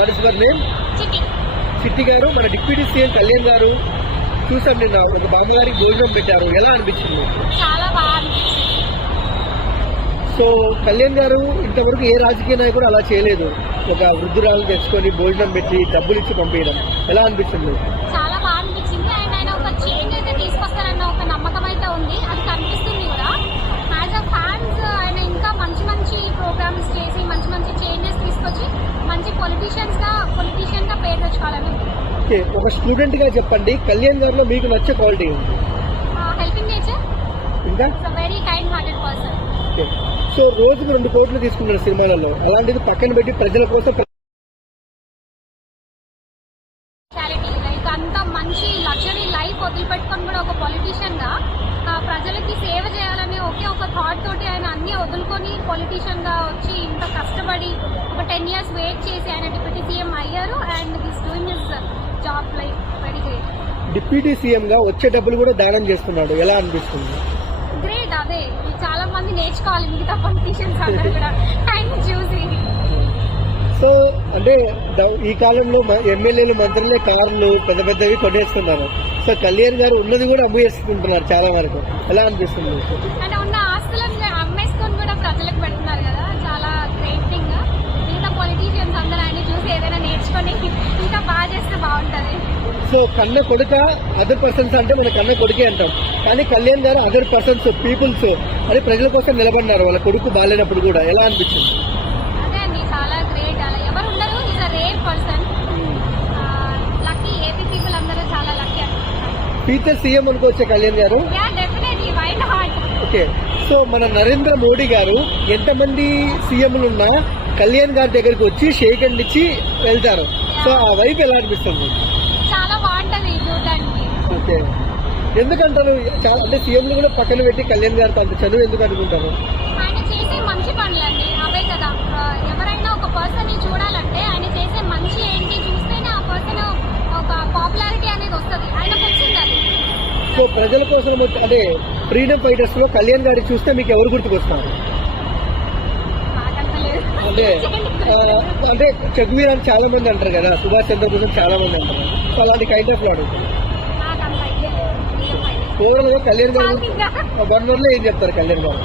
What is your name? చిట్టి గారు, మన డిప్యూటీ సీఎం కళ్యాణ్ గారు చూసాం నిన్న ఒక బామ్మగారికి భోజనం పెట్టారు, ఎలా అనిపించింది? చాలా బాగా అనిపించింది. సో కళ్యాణ్ గారు ఇంతవరకు ఏ రాజకీయ నాయకుడు అలా చేయలేదు, ఒక వృద్ధురాలను తెచ్చుకొని భోజనం పెట్టి డబ్బులు ఇచ్చి పంపించడం, ఎలా అనిపిస్తుంది? చాలా బాగా అనిపించింది. అండ్ ఆయన ఒక చేంజ్ అయితే తీసుకొస్తారన్న ఒక నమ్మకం అయితే ఉంది, అది కనిపిస్తుంది కూడా. యాజ్ అ ఫ్యాన్స్ ఆయన ఇంకా మంచి మంచి ప్రోగ్రామ్స్ చేసి మంచి మంచి చేంజెస్ తీసుకొచ్చి మంచి పొలిటీషియన్ గా పేరు తెచ్చుకోవాలని. ఒక స్టూడెంట్ గా చెప్పండి, కళ్యాణ్ గారిలో మీకు నచ్చే క్వాలిటీ ఉంది? హెల్పింగ్ నేచర్, ఇంకా very kind hearted person. So రోజుకు 2 కోట్లు తీసుకుంటారు సినిమాలలో, అలాంటిది పక్కన పెట్టి ప్రజల కోసం లైక్ అంత మంచి లగ్జరీ లైఫ్ వదిలిపెట్టుకొని కూడా ఒక పొలిటీషియన్ గా ప్రజలకి సేవ చేయాలనే ఒకే ఒక థాట్ తోటి ఆయన అన్ని వదులుకొని పొలిటీషియన్ గా వచ్చి ఇంత కష్టపడి ఒక 10 years వెయిట్ చేసి ఆయన డిప్యూటీ సీఎం అయ్యారు. And his doing his job like very great. Deputy CM గా వచ్చే డబ్బులు కూడా దానం చేస్తున్నాడు, ఎలా అనిపిస్తుంది? గ్రేట్. అదే చాలా మంది నేర్చుకోవాలి మిగతా పొలిటీషియన్స్ అందరూ కూడా ఆయన చూసి. సో అంటే ఈ కాలంలో ఎమ్మెల్యేలు మంత్రులే కార్లు పెద్ద పెద్దవి కొనేస్తున్నారు, సో కళ్యాణ్ గారు ఉన్నది కూడా అమ్మేసుకుంటున్నారు చాలా వరకు, ఎలా అనిపిస్తుంది? అంటే ఉన్న ఆస్తులను అమ్మేసుకొని కూడా ప్రజలకు పెడుతున్నారు కదా, చాలా గ్రేట్ థింగ్. మిగతా పొలిటీషియన్స్ అందరూ ఆయన చూసి ఏదైనా నేర్చుకొని ఇంకా బాగా చేస్తే బాగుంటది. సో కన్న కొడుక అదర్ పర్సన్స్ అంటే మన కన్న కొడుకే అంటాం, కానీ కళ్యాణ్ గారు అదర్ పర్సన్స్ పీపుల్స్ అని ప్రజల కోసం నిలబడినారు వాళ్ళ కొడుకు బాగాలేనప్పుడు కూడా, ఎలా అనిపించింది? అదే అండి, చాలా గ్రేట్. అలా ఎవరు ఉండరు, is a rare person. Lucky, AP people అందరూ చాలా లక్కీ అనుకుంటున్నారు. ఫ్యూచర్ సీఎం అనుకోవచ్చే Kalyan garu? Yeah definitely, why not. Okay, so మన నరేంద్ర మోడీ గారు ఎంతమంది సీఎంలు ఉన్నా కళ్యాణ్ గారి దగ్గరికి వచ్చి షేక్ హ్యాండ్ ఇచ్చి వెళ్తారు, సో ఆ వైపు ఎలా అనిపిస్తుంది? చాలా బాగుంటది చూడడానికి. ఓకే, ఎందుకంటారు? చాలా అంటే సీఎంలు కూడా పక్కన పెట్టి కళ్యాణ్ గారితో అంత చదువు ఎందుకు అనుకుంటారు? ఆయన చేసే మంచి పనులండి అవే కదా. ఎవరైనా ఒక పర్సన్ ని చూడాలంటే ఆయన చేసే మంచి ఏంటి చూస్తేనే ఆ పర్సన్ ఒక పాపులారిటీ అనేది వస్తుంది, ఆయనకు వచ్చింది అది. సో ప్రజల కోసం అంటే ఫ్రీడమ్ ఫైటర్స్ లో కళ్యాణ్ గారి చూస్తే మీకు ఎవరు గుర్తుకొస్తారు? అంటే అంటే చగ్వీర్ అని చాలా మంది అంటారు కదా, సుభాష్ చంద్రబోస్ అని చాలా మంది అంటారు, సో అలాంటి కైండ్ ఆఫ్ లాడు ఓవరాల్ గా కళ్యాణ్ గారు 1 word లో ఏం చెప్తారు కళ్యాణ్ గారు?